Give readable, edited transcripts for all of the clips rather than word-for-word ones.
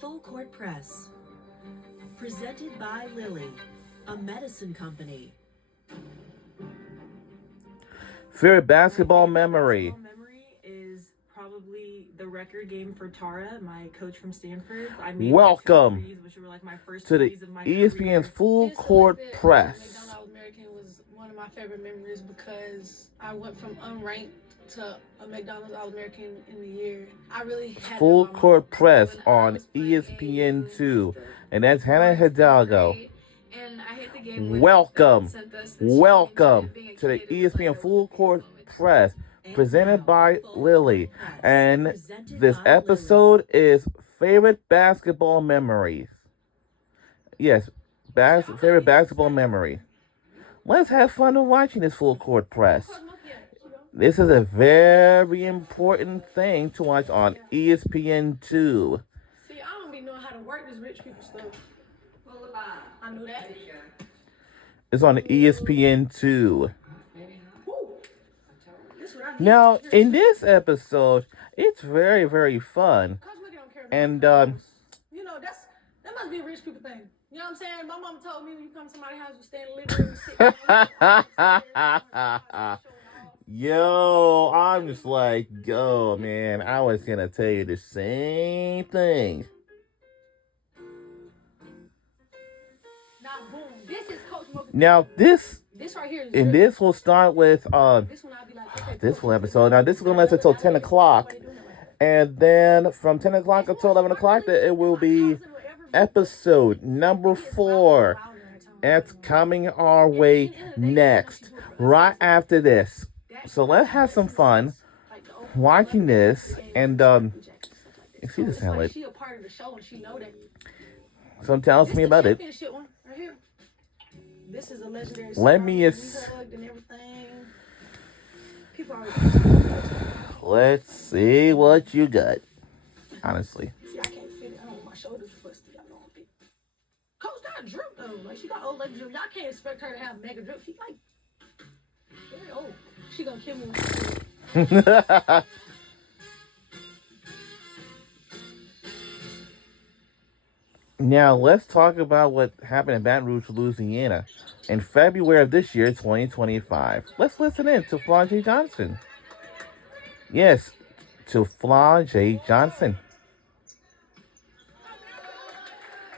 Full Court Press. Presented by Lilly, a medicine company. Favorite basketball memory. Basketball memory is probably the record game for Tara, my coach from Stanford. I made Welcome threes, which were like my first to the threes of my ESPN's career. Full Court Press. McDonald American was one of my favorite memories because I went from unranked to a McDonald's All-American in the year. I really had Full Court Press on ESPN2. And that's Hannah Hidalgo. And I hit the game. Welcome to the ESPN Full Court Press presented by Lilly. And this episode is favorite basketball memories. Yes, favorite basketball memory. Let's have fun watching this Full Court Press. This is a very important thing to watch on ESPN2. See, I don't be knowing how to work this rich people stuff. I knew that. It's on ESPN2. Now, in this episode, it's very, very fun. And, you know, that must be a rich people thing. You know what I'm saying? My mom told me when you come to somebody's house, you stay in the living room, sit yo, I'm just like, yo, man, I was going to tell you the same thing. Now, this right here is and this will start with this one I'll be like, okay, this full episode. Now, this is going to last until 10 o'clock. And then from 10 o'clock until 11 o'clock, it will be episode number 4. It's coming our way next, right after this. So let's have some fun watching this. And, see the sound. So tell me about it. This is a legendary. Let me let's see what you got. Honestly. See, I can't fit it. I don't want my shoulders busted. Y'all know I'm big. Coach got drip though. Like she got old lady drip. Y'all can't expect her to have mega drip. She's like very old. She gonna kill me. Now, let's talk about what happened in Baton Rouge, Louisiana in February of this year, 2025. Let's listen in to Flau'jae Johnson. Yes, to Flau'jae Johnson.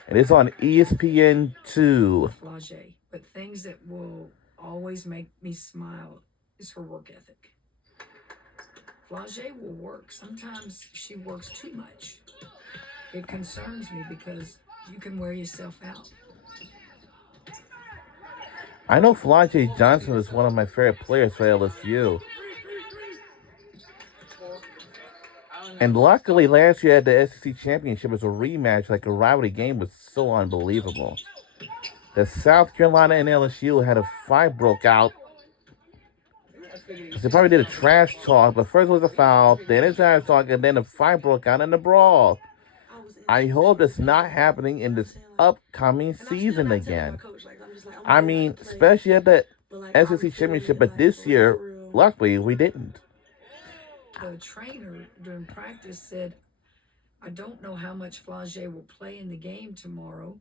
And it's on ESPN2. Flau'jae, but things that will always make me smile is her work ethic. Flau'jae will work. Sometimes she works too much. It concerns me because you can wear yourself out. I know Flau'jae Johnson is one of my favorite players for LSU. And luckily, last year at the SEC Championship was a rematch, like a rivalry game was so unbelievable. The South Carolina and LSU had a fight broke out. They probably did a trash talk, but first was a foul, then a trash talk, and then a fight broke out in the brawl. I hope it's not happening in this upcoming season again. I mean, especially at the SEC Championship, but this year, luckily, we didn't. The trainer during practice said, I don't know how much Flau'jae will play in the game tomorrow.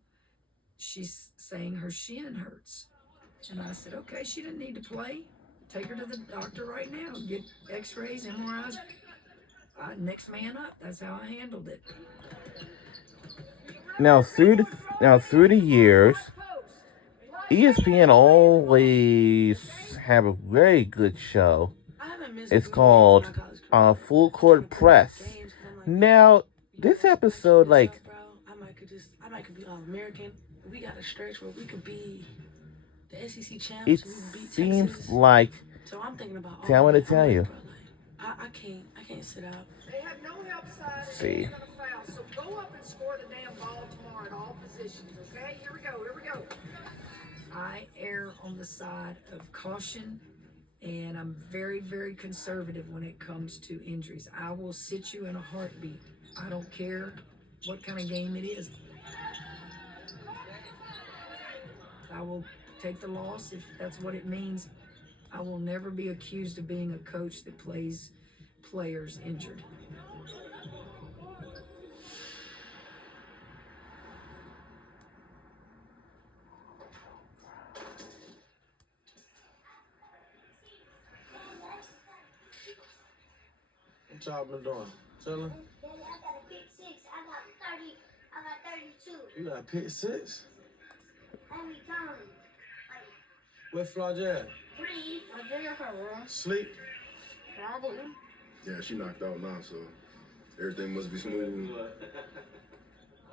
She's saying her shin hurts. And I said, okay, she didn't need to play. Take her to the doctor right now. Get x-rays, MRIs. Next man up. That's how I handled it. Now through the years, ESPN always have a very good show. It's called Full Court Press. Now this episode, like, I might could be All-American. We got a stretch where we could be the SEC champs. It seems like. So I'm thinking about. I want to tell you. I can't sit out. They have no help side. See. So go up and score the damn ball tomorrow in all positions. Okay, here we go. I err on the side of caution, and I'm very, very conservative when it comes to injuries. I will sit you in a heartbeat. I don't care what kind of game it is. I will take the loss if that's what it means. I will never be accused of being a coach that plays players injured. What y'all been doing? Chilling? Daddy, I got a pick six. I got 30. I got 32. You got pick six? Every time. Like, Where Flaude at? 3. I did her room. Sleep? Probably. Yeah, she knocked out now, so everything must be smooth.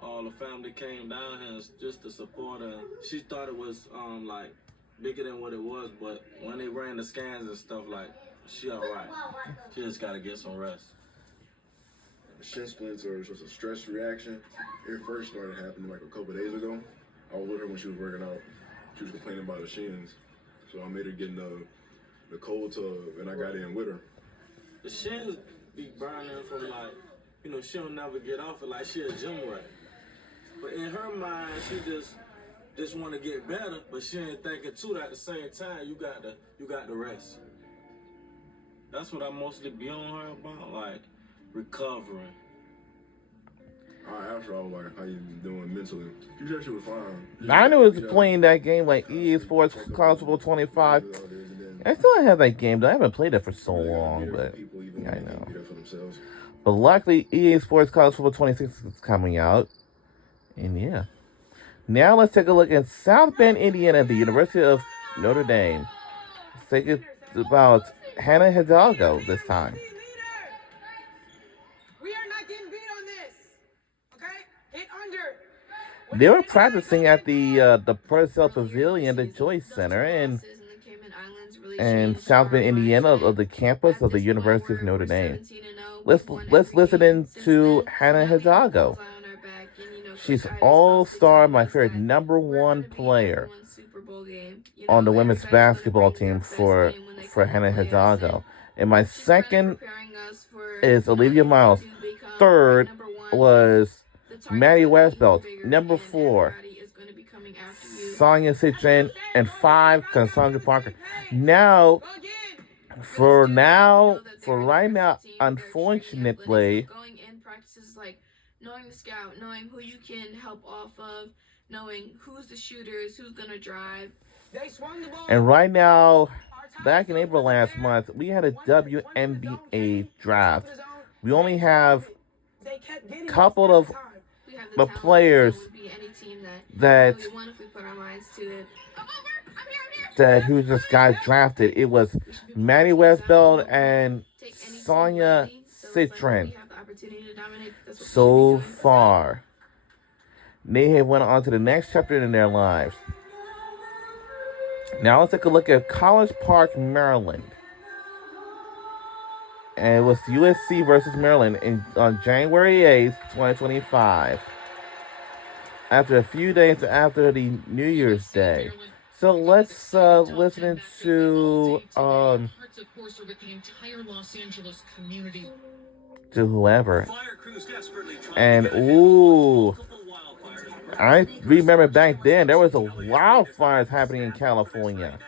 All the family came down here just to support her. She thought it was like bigger than what it was, but when they ran the scans and stuff, like she alright. She just gotta get some rest. Shin splints are just a stress reaction. It first started happening like a couple days ago. I was with her when she was working out. She was complaining about her shins, so I made her get in the cold tub, and I got in with her. The shins be burning from like, you know, she'll never get off it like she a gym rat. But in her mind, she just want to get better, but she ain't thinking too that at the same time you got to rest. That's what I mostly be on her about, like recovering. I asked her, I was like, how you doing mentally? She said she was fine. I knew it was playing that game like EA Sports College Football 25. I still don't have that game, though. I haven't played it for so long, but yeah, I know. But luckily, EA Sports College Football 26 is coming out. And yeah. Now let's take a look at South Bend, Indiana, the University of Notre Dame. Let's take it about Hannah Hidalgo this time. We are not getting beat on this. Okay? Hit under. They were practicing at the Purcell Pavilion, the Joyce Center, and South Bend, Indiana, of the campus of the University of Notre Dame. Let's listen in to Hannah Hidalgo. She's all-star, my favorite #1 player on the women's basketball team for Hannah Hidalgo. And my second is Olivia Miles. Third was Maddie Westbelt. #4, Sonia Citrin. And 5, Cassandra Parker. Now, for right now, unfortunately, knowing the scout, knowing who you can help off of, knowing who's the shooters, who's gonna drive. And right now, back in April last month, we had a WNBA draft. We only have a couple of players that who just got drafted. It was Maddie Westbelt and Sonia Citrin. So far, they have went on to the next chapter in their lives. Now let's take a look at College Park, Maryland. And it was USC versus Maryland on January 8th, 2025. After a few days after the New Year's Day. So let's listen to whoever. And ooh, I remember back then there was a wildfires happening in California.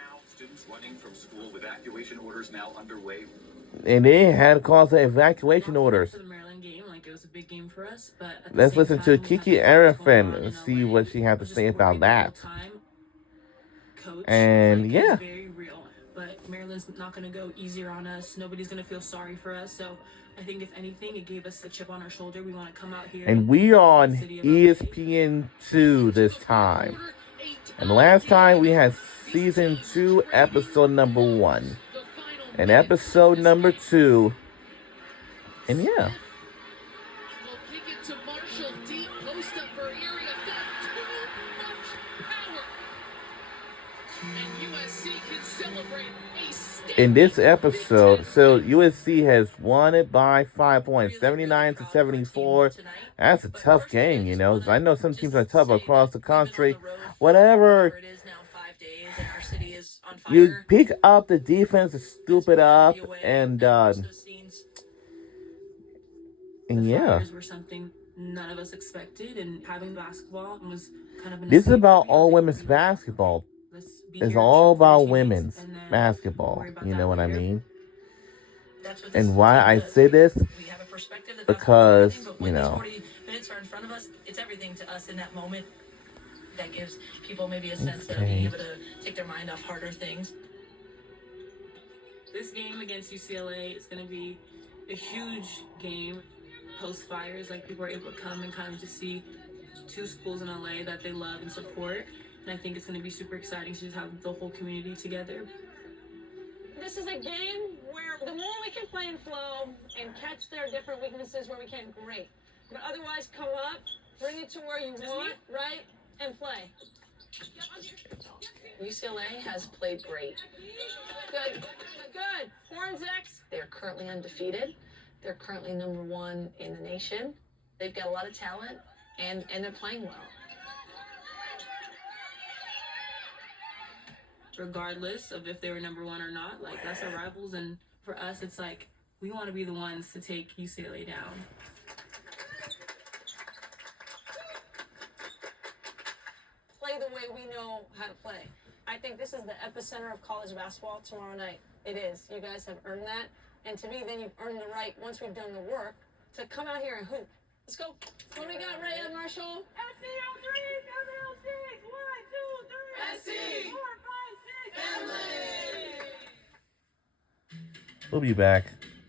And they had caused the evacuation orders. Let's listen to Kiki Arifin and see what she had to say about that. And yeah. But Maryland's not going to go easier on us. Nobody's going to feel sorry for us. So I think if anything, it gave us a chip on our shoulder. We want to come out here. And we are on ESPN2 this time. And last time we had season 2, episode #1. And episode #2. And yeah. In this episode, so USC has won it by 5 points, 79-74. That's a tough game, you know. I know some teams are tough across the country. Whatever. You pick up the defense to scoop it up, and yeah. None of us expected, and having basketball was kind of this is about all women's basketball. It's all about women's basketball. You know what I mean? And why I say this? Because, you know. 40 minutes are in front of us. It's everything to us in that moment. That gives people maybe a sense of being able to take their mind off harder things. This game against UCLA is going to be a huge game post-fires. Like, people are able to come and kind of just see two schools in LA that they love and support. And I think it's going to be super exciting to just have the whole community together. This is a game where the more we can play in flow and catch their different weaknesses where we can, great. But otherwise, come up, bring it to where you want, right, and play. UCLA has played great. Good. Good. Horns X. They're currently undefeated. They're currently #1 in the nation. They've got a lot of talent, and they're playing well. Regardless of if they were #1 or not, like, that's our rivals, and for us, it's like, we want to be the ones to take UCLA down. Play the way we know how to play. I think this is the epicenter of college basketball tomorrow night. It is. You guys have earned that. And to me, then you've earned the right, once we've done the work, to come out here and hoop. Let's go. What do we got, Ray and Marshall? SC03, WL6, 1, 2, 3. SC 4, 5, 6. Family. We'll be back.